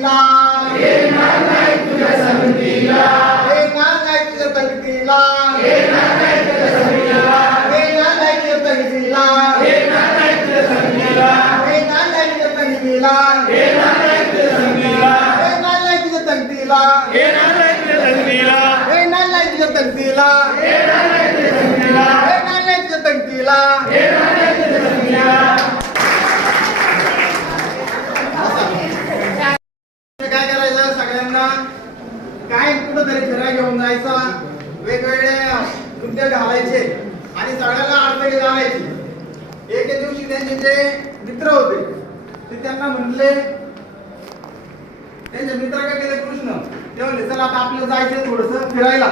तंगतीला येणार नाही तुझ्या संगतीला येणार नाही तुझ्या तंगतीला येणार नाही तुझ्या संगतीला येणार नाही तुझ्या तंगतीला येणार नाही तुझ्या संगतीला येणार नाही तुझ्या तंगतीला येणार नाही तुझ्या संगतीला येणार नाही तुझ्या तंगतीला येणार नाही तुझ्या संगतीला येणार नाही तुझ्या तंगतीला करायचा काय कुठंतरी फिरायला घेऊन जायचा? वेगवेगळे नृत्य घालायचे आणि सगळ्याला अडचणी घालायची एके दिवशी त्यांचे जे मित्र होते ते त्यांना म्हणले त्यांचे मित्र काय केले कृष्ण? ते म्हणले चला आता आपल्याला जायचं थोडस फिरायला.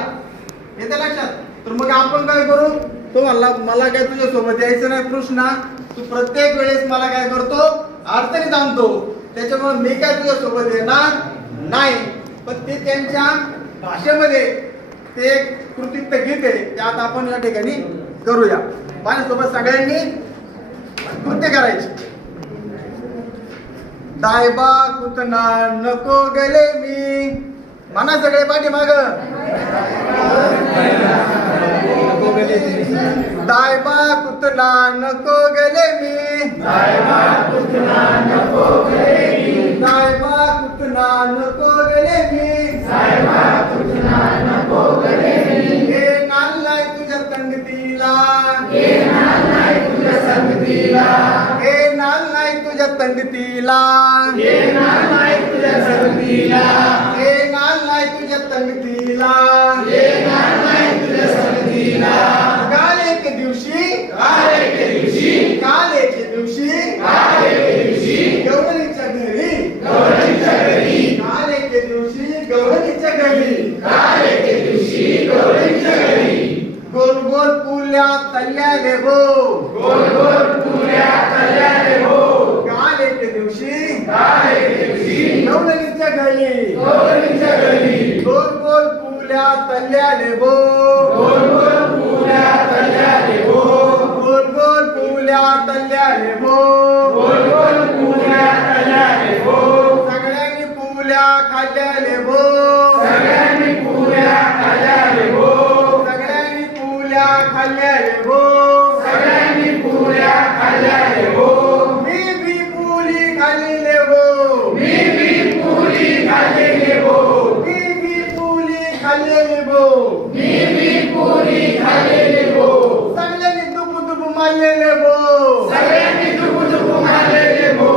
येते लक्षात. तर मग आपण काय करू? तो म्हणला मला काय तुझ्या सोबत यायचं नाही कृष्णा. तू प्रत्येक वेळेस मला काय करतो? अडचणीत आणतो. त्याच्यामुळे मी काय तुझ्या सोबत येणार नाही. पण ते त्यांच्या भाषेमध्ये ते कृतित्व गीत आहे आपण या ठिकाणी करूया. माझ्यासोबत सगळ्यांनी कृत्य करायचे. दायबा कुतना नको गेले मी. म्हणा सगळे पाठीमाग. दायबा कुतना नको गेले मी. दायबा कुतना नको गेले येणार नाही तुझ्या संगतीला. हे नालाय तुझ्या संगतीला येणार नाही तुझ्या संगतीला. काल एक दिवशी काल एके दिवशी. काल एक दिवशी काल एके दिवशी. गौरीच्या घरी. गौरीच्या घरी. काल एक दिवशी गौरीच्या घरी. काल एके दिवशी गौरीच्या घरी. गोल गोल पुल्या तल्ल्या लेबो गोल गोल पुऱ्या तळ्याले हो काल एक दिवशी काल एके दिवशी गौरीच्या घरी गौरीच्या घरी गोल गोल तल्या तल्ल्या गोल गोल पुऱ्या तळ्याले हो गोल गोल पुल्या तल्ल्या लेबो गोल गोल पुऱ्या तळ्याले हो सगळ्यांनी पुल्या खाल्ल्या लेबो खाल्ली लेबो मी बी पुरी खाल्लेली हो सगळ्यांनी दुबू दुबू मारले लेबो सगळ्यांनी दुबू दुबू मारलेले हो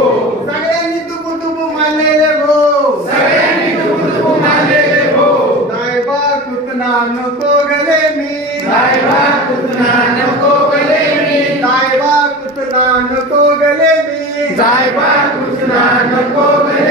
सगळ्यांनी दुबू दुबू मारले लेबो सगळ्यांनी दुबू दुबू मारलेले हो दायबा कुतना नको गले मी साहेबा कुतना नको गले मी दायबा कुतना नको गले मी साहेबा कुतना नको गले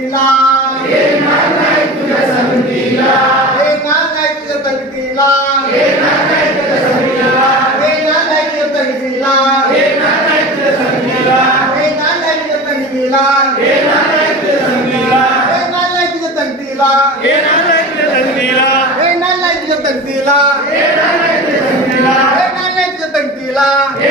तंगतीला येणार नाही तुझ्या संगतीला हे नाही तुझ्या तंगतीला येणार नाही तुझ्या संगतीला हे नाही तुझ्या तंगतीला येणार नाही तुझ्या संगतीला हे नाही तुझ्या तंगतीला येणार नाही तुझ्या संगतीला हे नाही तुझ्या तंगतीला येणार नाही तुझ्या संगतीला हे नाही तुझ्या तंगतीला येणार नाही तुझ्या संगतीला हे नाही तुझ्या तंगतीला येणार